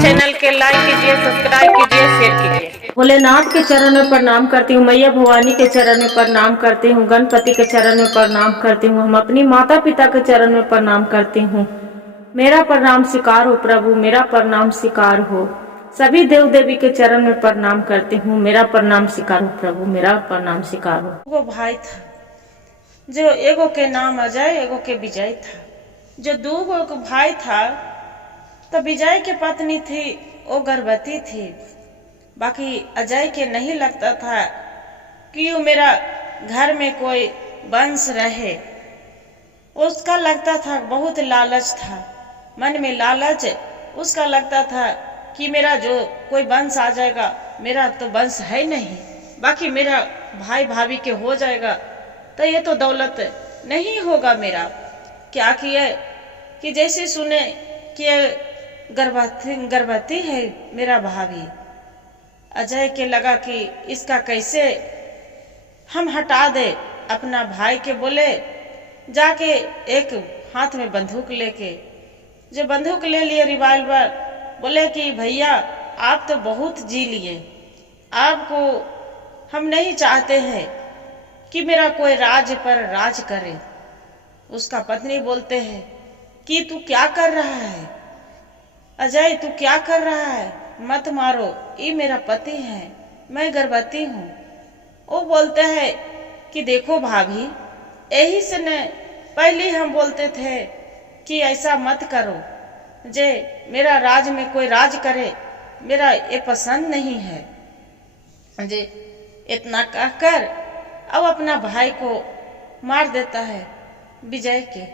Channel के like कीजिए, subscribe कीजिए, शेयर कीजिए। भोलेनाथ के चरण में प्रणाम करती हूँ, मैया भवानी के चरण में प्रणाम करती हूँ, गणपति के चरण में प्रणाम करती हूँ, हम अपनी माता पिता के चरण में प्रणाम करती हूँ। मेरा प्रणाम स्वीकार हो प्रभु, मेरा प्रणाम स्वीकार हो। सभी देव देवी के चरण में प्रणाम करती हूँ, मेरा प्रणाम स्वीकार हो प्रभु, मेरा प्रणाम स्वीकार हो। वो भाई था जो एगो के नाम अजय, एगो के विजय था। जो दूगो के भाई था तो विजय के पत्नी थी, वो गर्भवती थी। बाकी अजय के नहीं लगता था कि वो मेरा घर में कोई वंश रहे। उसका लगता था, बहुत लालच था, मन में लालच। उसका लगता था कि मेरा जो कोई वंश आ जाएगा, मेरा तो वंश है नहीं, बाकी मेरा भाई भाभी के हो जाएगा तो ये तो दौलत नहीं होगा मेरा। क्या किए कि जैसे सुने कि गर्भवती है मेरा भाभी, अजय के लगा कि इसका कैसे हम हटा दे। अपना भाई के बोले, जाके एक हाथ में बंदूक लेके, जो बंदूक ले लिए रिवाल्वर, बोले कि भैया आप तो बहुत जी लिए, आपको हम नहीं चाहते हैं कि मेरा कोई राज पर राज करे। उसका पत्नी बोलते हैं कि तू क्या कर रहा है अजय, तू क्या कर रहा है, मत मारो, ये मेरा पति है, मैं गर्भवती हूँ। वो बोलते हैं कि देखो भाभी, यही से न पहले हम बोलते थे कि ऐसा मत करो, जे मेरा राज में कोई राज करे, मेरा ये पसंद नहीं है। जे इतना कहकर अब अपना भाई को मार देता है, विजय के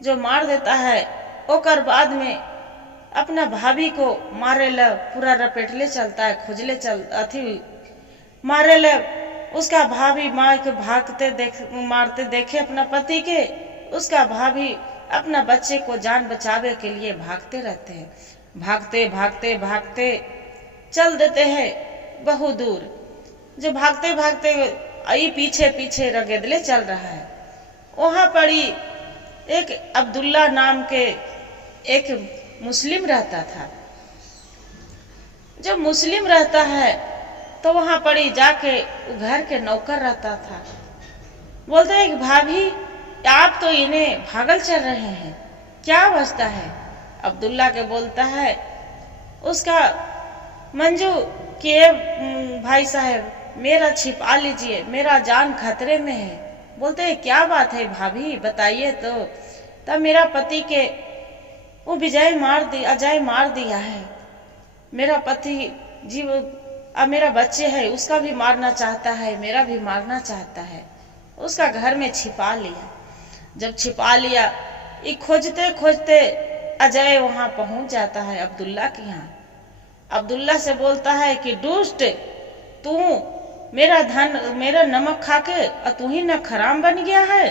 जो मार देता है, ओकर बाद में अपना भाभी को मारे ल पूरा रपेटले चलता है, खुजले चल अथी मारे ल। उसका भाभी माँ के भागते मारते देखे अपना पति के, उसका भाभी अपना बच्चे को जान बचावे के लिए भागते रहते हैं। भागते भागते भागते चल देते हैं बहुत दूर। जो भागते भागते आई पीछे पीछे रगेदले चल रहा है। वहां पड़ी एक अब्दुल्ला नाम के एक मुस्लिम रहता था। जो मुस्लिम रहता है तो वहां पड़ी जाके घर के नौकर रहता था। बोलते हैं कि भाभी आप तो इन्हें भागल चल रहे हैं, क्या अवस्था है। अब्दुल्ला के बोलता है उसका मंजू कि भाई साहब मेरा छिपा लीजिए, मेरा जान खतरे में है। बोलते हैं क्या बात है भाभी, बताइए तो। तब मेरा पति के वो अजय मार दिया है। मेरा पति जीव, अब मेरा बच्चे है उसका भी मारना चाहता है, मेरा भी मारना चाहता है। उसका घर में छिपा लिया। जब छिपा लिया, ये खोजते खोजते अजय वहां पहुंच जाता है अब्दुल्ला के यहाँ। अब्दुल्ला से बोलता है कि दुष्ट, तू मेरा धन मेरा नमक खा के और तू ही न खराम बन गया है,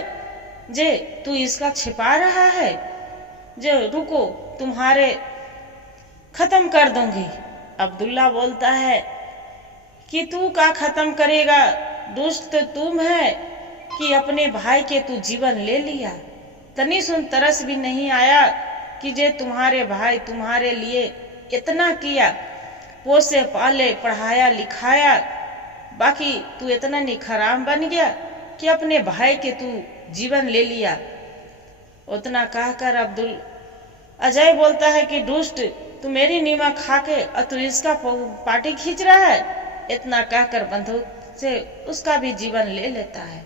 जे तू इसका छिपा रहा है। जो रुको, तुम्हारे खत्म कर दूंगी। अब्दुल्ला बोलता है कि तू का खत्म करेगा, दुष्ट तो तुम है कि अपने भाई के तू जीवन ले लिया। तनी सुन तरस भी नहीं आया कि जे तुम्हारे भाई तुम्हारे लिए इतना किया, पोसे पाले पढ़ाया लिखाया, बाकी तू इतना निखराम बन गया कि अपने भाई के तू जीवन ले लिया। उतना कहकर अजय बोलता है कि दुष्ट, तू मेरी नीमा खा के और तू इसका पार्टी खींच रहा है। इतना कहकर बंदूक से उसका भी जीवन ले लेता है।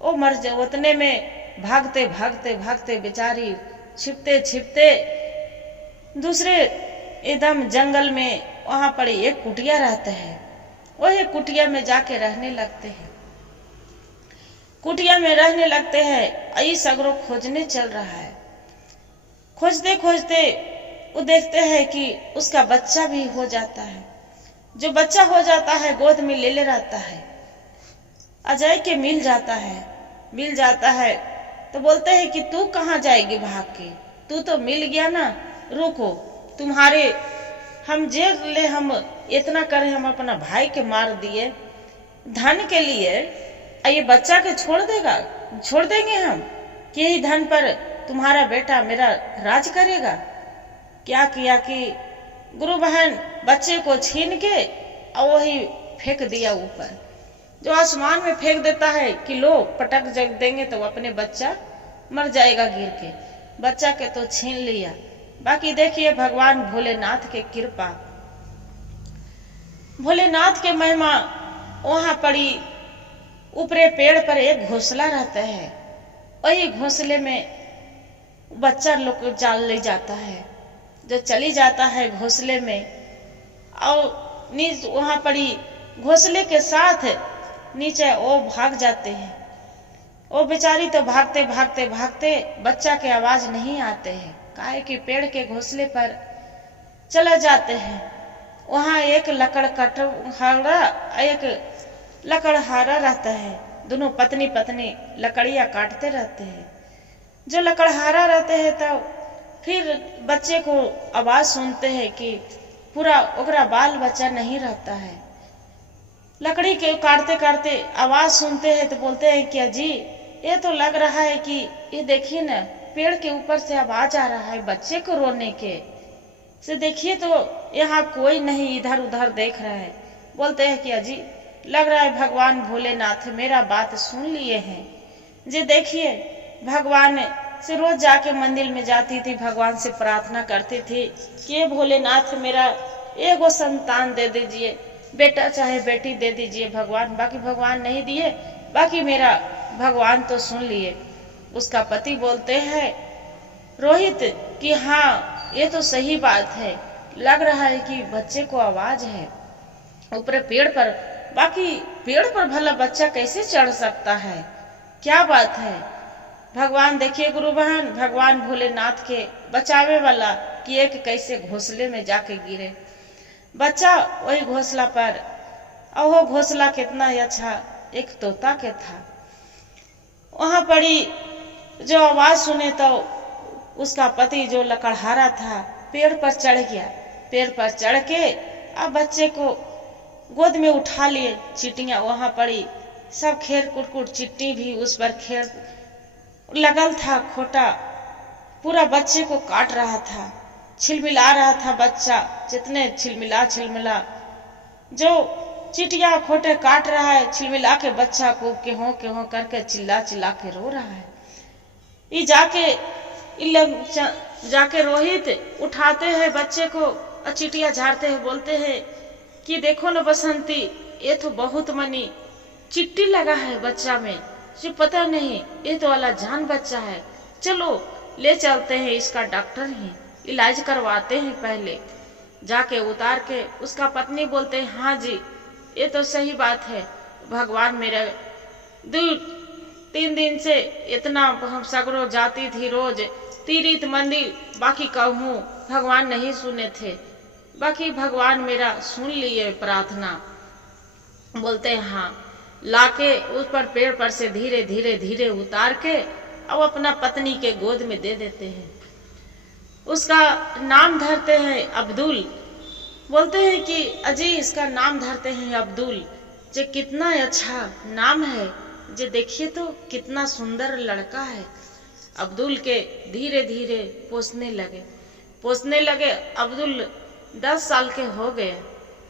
वो मर जाए। उतने में भागते भागते भागते बेचारी छिपते छिपते दूसरे एकदम जंगल में वहां पर एक कुटिया रहता है। वही कुटिया में जाके रहने लगते हैं। कुटिया में रहने लगते हैं। आई सगरों खोजने चल रहा है। खोजते खोजते वो देखते हैं कि उसका बच्चा भी हो जाता है। जो बच्चा हो जाता है गोद में ले रहता है। अजय के मिल जाता है तो बोलते हैं कि तू कहाँ जाएगी भाग के, तू तो मिल गया ना, रुको तुम्हारे हम जेल ले, हम इतना करे, हम अपना भाई के मार दिए धन के लिए, ये बच्चा के छोड़ देंगे हम कि यही धन पर तुम्हारा बेटा मेरा राज करेगा। क्या किया कि गुरु बहन बच्चे को छीन के और वही फेंक दिया ऊपर, जो आसमान में फेंक देता है कि लो पटक जग देंगे तो अपने बच्चा मर जाएगा गिर के, बच्चा के तो छीन लिया। बाकी देखिए भगवान भोलेनाथ के कृपा, भोलेनाथ के महिमा। वहां पड़ी ऊपरे पेड़ पर एक घोंसला रहता है, वही घोंसले में बच्चा लोग को जाल ले जाता है, जो चली जाता है घोंसले में और नीच वहां पड़ी घोंसले के साथ नीचे वो भाग जाते हैं। वो बेचारी तो भागते भागते भागते बच्चा के आवाज नहीं आते हैं, काहे कि पेड़ के घोंसले पर चले जाते हैं। वहां एक लकड़हारा एक लकड़हारा रहता है, दोनों पत्नी पत्नी लकड़ियां काटते रहते हैं। जो लकड़हारा रहते हैं तो फिर बच्चे को आवाज सुनते हैं कि पूरा ओकरा बाल बच्चा नहीं रहता है। लकड़ी के काटते काटते आवाज सुनते हैं तो बोलते हैं कि अजी ये तो लग रहा है कि ये देखिए ना पेड़ के ऊपर से आवाज आ रहा है बच्चे को रोने के से, देखिए तो यहाँ कोई नहीं इधर उधर देख रहा है। बोलते हैं कि अजी लग रहा है भगवान भोलेनाथ मेरा बात सुन लिए हैं। जी देखिए भगवान से रोज जाके मंदिर में जाती थी, भगवान से प्रार्थना करती थी कि ये भोलेनाथ मेरा एगो संतान दे दीजिए, बेटा चाहे बेटी दे दीजिए भगवान। बाकी भगवान नहीं दिए, बाकी मेरा भगवान तो सुन लिए। उसका पति बोलते हैं रोहित कि हाँ ये तो सही बात है, लग रहा है कि बच्चे को आवाज है ऊपर पेड़ पर। बाकी पेड़ पर भला बच्चा कैसे चढ़ सकता है, क्या बात है। भगवान देखिए गुरु बहन, भगवान भोलेनाथ के बचावे वाला कि एक कैसे घोंसले में जाके गिरे बच्चा वही घोंसला पर। और वो घोंसला कितना अच्छा एक तोता के था। वहां पड़ी जो आवाज सुने तो उसका पति जो लकड़हारा था पेड़ पर चढ़ गया, पेड़ पर चढ़ के अब बच्चे को गोद में उठा लिए। चींटियां वहां पड़ी सब खेर कुटकुट, चिट्टी भी उस पर खेर लगल था, खोटा पूरा बच्चे को काट रहा था, छिलमिला रहा था बच्चा, जितने छिलमिला छिलमिला जो चींटियां खोटे काट रहा है, छिलमिला के बच्चा को केहों करके चिल्ला चिल्ला के रो रहा है। ये जाके रोहित उठाते हैं बच्चे को और चींटियां झाड़ते हैं, बोलते हैं कि देखो ना बसंती ये तो बहुत मनी चिट्टी लगा है बच्चा में, जो पता नहीं ये तो वाला जान बच्चा है, चलो ले चलते हैं इसका डॉक्टर ही इलाज करवाते हैं पहले। जाके उतार के उसका पत्नी बोलते हैं हाँ जी ये तो सही बात है, भगवान मेरे 2-3 दिन से इतना हम सगरो जाती थी रोज तीर्थ मंदिर, बाकी कहूँ भगवान नहीं सुने थे, बाकी भगवान मेरा सुन लिए प्रार्थना। बोलते हैं हाँ, लाके उस पर पेड़ पर से धीरे धीरे धीरे उतार के अब अपना पत्नी के गोद में दे देते हैं। उसका नाम धरते हैं अब्दुल। बोलते हैं कि अजी इसका नाम धरते हैं अब्दुल, जे कितना अच्छा नाम है, जे देखिए तो कितना सुंदर लड़का है। अब्दुल के धीरे धीरे पोसने लगे। अब्दुल 10 साल के हो गए।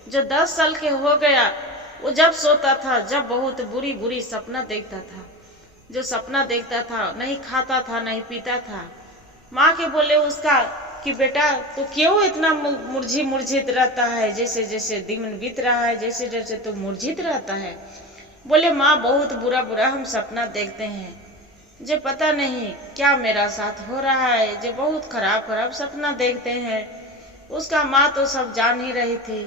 जो 10 साल के हो गया वो जब सोता था, जब बहुत बुरी बुरी सपना देखता था, जो सपना देखता था नहीं खाता था नहीं पीता था। माँ के बोले उसका कि बेटा तो क्यों इतना मूर्छित रहता है, जैसे जैसे दिन बीत रहा है जैसे जैसे तो मूर्छित रहता है। बोले माँ बहुत बुरा बुरा हम सपना देखते हैं, जो पता नहीं क्या मेरा साथ हो रहा है, जो बहुत खराब खराब सपना देखते हैं। उसका माँ तो सब जान ही रही थी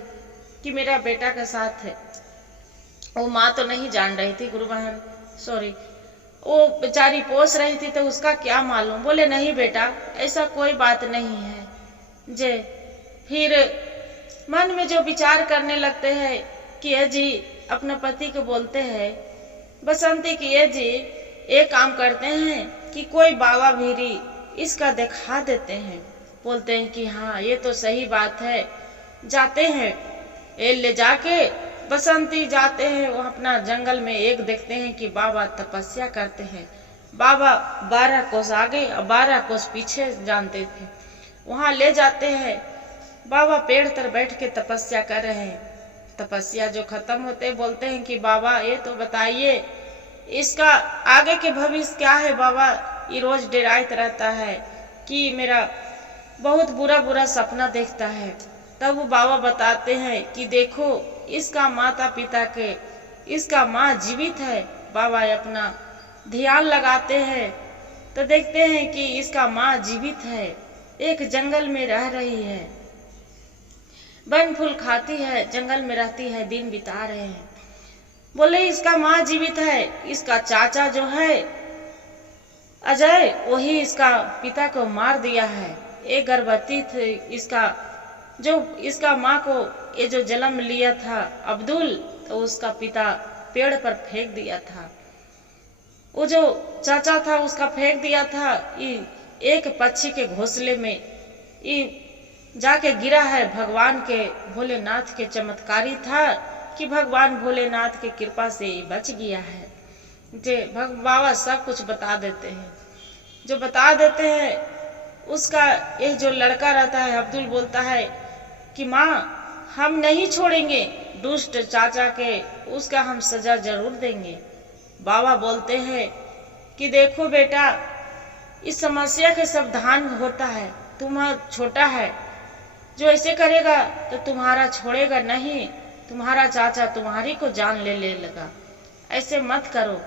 कि मेरा बेटा के साथ है। वो माँ तो नहीं जान रही थी गुरु बहन, सॉरी, वो बेचारी पोस रही थी तो उसका क्या मालूम। बोले नहीं बेटा ऐसा कोई बात नहीं है। जे फिर मन में जो विचार करने लगते हैं कि ये जी अपने पति को बोलते हैं बसंती कि ये जी एक काम करते हैं कि कोई बाबा भीरी इसका दिखा देते हैं। बोलते हैं कि हाँ ये तो सही बात है, जाते हैं ये ले जाके बसंती जाते हैं। वो अपना जंगल में एक देखते हैं कि बाबा तपस्या करते हैं। बाबा 12 कोस आगे और 12 कोस पीछे जानते थे। वहां ले जाते हैं। बाबा पेड़ तर बैठ के तपस्या कर रहे हैं। तपस्या जो खत्म होते बोलते हैं कि बाबा ये तो बताइए इसका आगे के भविष्य क्या है। बाबा ये रोज डेराइत रहता है कि मेरा बहुत बुरा बुरा सपना देखता है। तब वो बाबा बताते हैं कि देखो इसका माता पिता के, इसका माँ जीवित है। बाबा अपना ध्यान लगाते हैं तो देखते हैं कि इसका माँ जीवित है, एक जंगल में रह रही है, वन फूल खाती है, जंगल में रहती है, दिन बिता रहे हैं। बोले इसका माँ जीवित है, इसका चाचा जो है अजय वही इसका पिता को मार दिया है। एक गर्भवती थी इसका माँ को ये जो जन्म लिया था अब्दुल, तो उसका पिता पेड़ पर फेंक दिया था। वो जो चाचा था उसका फेंक दिया था एक पक्षी के घोंसले में, जाके गिरा है। भगवान के भोलेनाथ के चमत्कारी था कि भगवान भोलेनाथ के कृपा से ये बच गया है। जे बाबा सब कुछ बता देते हैं। जो बता देते हैं उसका ये जो लड़का रहता है अब्दुल बोलता है कि माँ हम नहीं छोड़ेंगे दुष्ट चाचा के, उसका हम सजा जरूर देंगे। बाबा बोलते हैं कि देखो बेटा इस समस्या के सावधान होता है, तुम्हारा छोटा है, जो ऐसे करेगा तो तुम्हारा छोड़ेगा नहीं, तुम्हारा चाचा तुम्हारी को जान ले लेगा, ऐसे मत करो।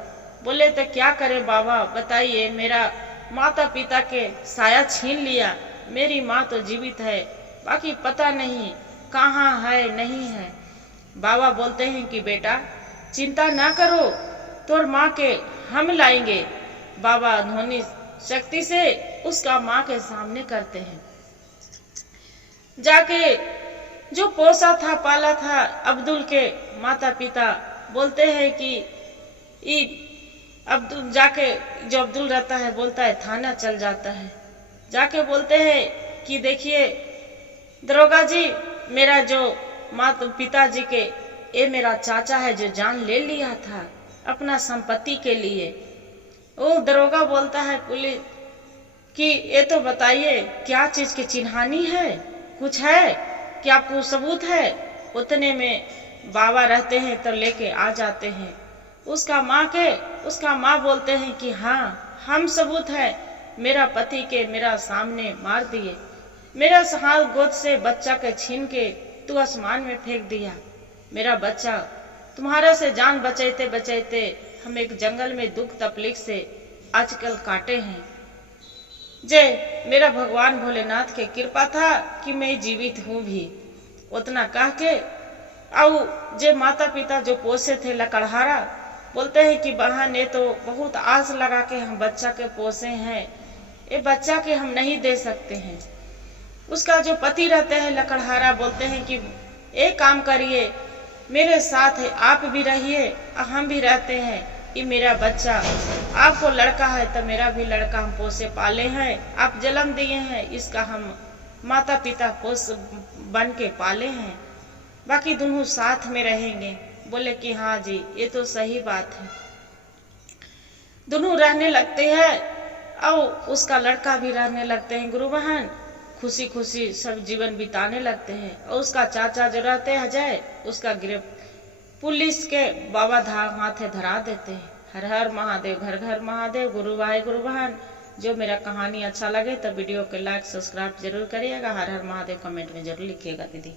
बोले तो क्या करे बाबा बताइए, मेरा माता पिता के साया छीन लिया, मेरी माँ तो जीवित है, बाकी पता नहीं कहाँ है नहीं है। बाबा बोलते हैं कि बेटा चिंता ना करो, तोर माँ के हम लाएंगे। बाबा ध्वनि शक्ति से उसका माँ के सामने करते हैं। जाके जो पोसा था पाला था अब्दुल के माता पिता बोलते हैं कि अब्दुल जाके जो अब्दुल रहता है बोलता है थाना चल जाता है। जाके बोलते हैं कि देखिए दरोगा जी, मेरा जो माता पिताजी के ये मेरा चाचा है जो जान ले लिया था अपना संपत्ति के लिए। वो दरोगा बोलता है पुलिस कि ये तो बताइए क्या चीज की चिन्हानी है, कुछ है क्या, आपको सबूत है। उतने में बाबा रहते हैं तो लेके आ जाते हैं उसका माँ बोलते हैं कि हाँ हम सबूत है, मेरा पति के मेरा सामने मार दिए, मेरा हाथ गोद से बच्चा के छीन के तू आसमान में फेंक दिया, मेरा बच्चा तुम्हारा से जान बचाते बचाते हम एक जंगल में दुख तकलीफ से आजकल काटे हैं। जय मेरा भगवान भोलेनाथ के कृपा था कि मैं जीवित हूँ भी। उतना कह के और जे माता पिता जो पोसे थे लकड़हारा बोलते हैं कि बहन ने तो बहुत आस लगा के हम बच्चा के पोसे हैं, ये बच्चा के हम नहीं दे सकते हैं। उसका जो पति रहते हैं लकड़हारा बोलते हैं कि एक काम करिए, मेरे साथ है आप भी रहिए और हम भी रहते हैं, ये मेरा बच्चा आपको लड़का है तो मेरा भी लड़का हम पोसे पाले हैं, आप जन्म दिए हैं, इसका हम माता पिता पोस बन के पाले हैं, बाकी दोनों साथ में रहेंगे। बोले कि हाँ जी ये तो सही बात है। दोनों रहने लगते हैं और उसका लड़का भी रहने लगते हैं। गुरु बहन खुशी खुशी सब जीवन बिताने लगते हैं। और उसका चाचा जो रहते हैं अजय, उसका गिरफ्त पुलिस के बाबा हाथे धरा देते हैं। हर हर महादेव, घर घर महादेव। गुरु भाई गुरु बहन, जो मेरा कहानी अच्छा लगे तो वीडियो को लाइक सब्सक्राइब जरूर करिएगा। हर हर महादेव कमेंट में जरूर लिखिएगा दीदी।